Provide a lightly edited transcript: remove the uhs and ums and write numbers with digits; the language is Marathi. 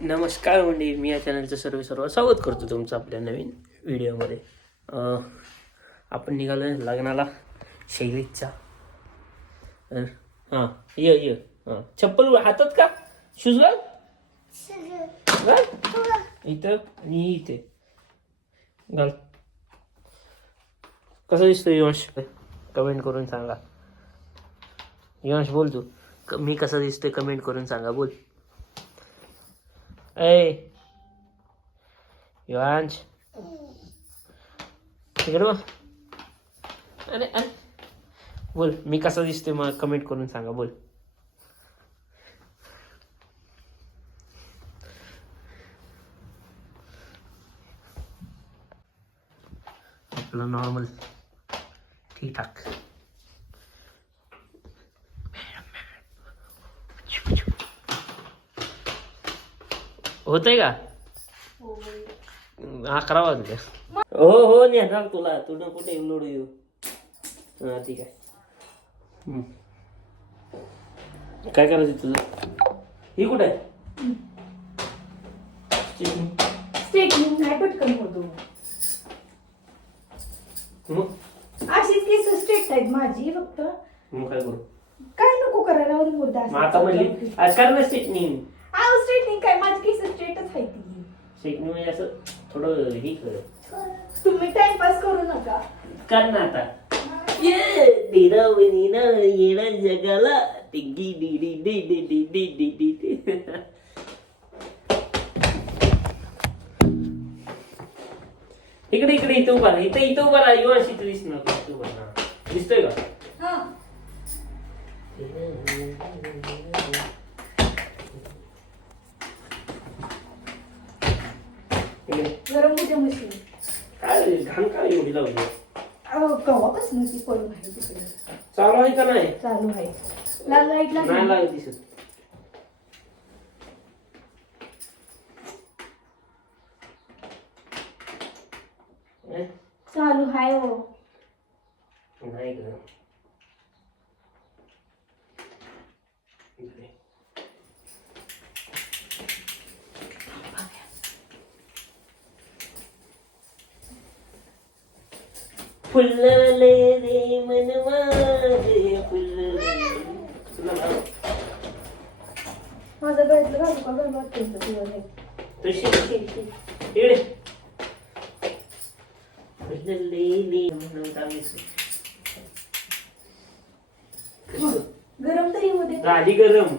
नमस्कार मंडळी, मी या चॅनलचं सर्व स्वागत करतो तुमचं आपल्या नवीन व्हिडिओमध्ये. आपण निघालो लग्नाला शैलीचा. हां ये हां, चप्पल हातात का? शूज घाल इथं आणि इथे घाल. कसं दिसतोय यश? कमेंट करून सांगा. यश बोल तू, मी कसं दिसतोय कमेंट करून सांगा. बोल. ए युवांश तिकडे बघ. अरे अरे बोल, मी कसा दिसतोय मग कमेंट करून सांगा. बोल. आपलं नॉर्मल ठीक ठाक. होतंय का? 11 वाजले. हो नेणार तुला. तू नको टेम लोड येऊ. हा ठीक आहे. काय करायचं तुझं? ही कुठे आहे? स्ट्रेटनिंग नाही पटकन होतो. मग अशीच केस स्ट्रेट आहेत माझी. फक्त मग काय करू? काय नको करायला एवढी मुद्दा. आता म्हणली कर ना स्ट्रेटनिंग. स्ट्रेटनिंग काय, माझी केस स्ट्रेटच आहे ती. स्ट्रेटनिंग म्हणजे असं थोडं हे कर. तुम्ही टाइमपास करू नका. कर ना आता. ये दिरा वनीना येणा जगाला टिगी डी डी डी डी डी डी डी डी. इकडे इकडे इथं उभा राहा. इथं उभा राहा. युवा शिकली दिसणार. तू उभा राहा. दिसतोय का? हा गरम होत्या मशीन. काय घाण काय एवढी लावली? कवापासून ती पडून आहे तिकडे. चालू आहे का नाही? चालू आहे. लाल लाईट नाही लागत दिसत. चालू आहे. हो नाही ग. फुलले रे मन माझे फुलले. माझं गळ्यातलं घालू का? गरम वाटते इकडे फुलले म्हणून चांगलीच गरम तरी होते. आधी गरम.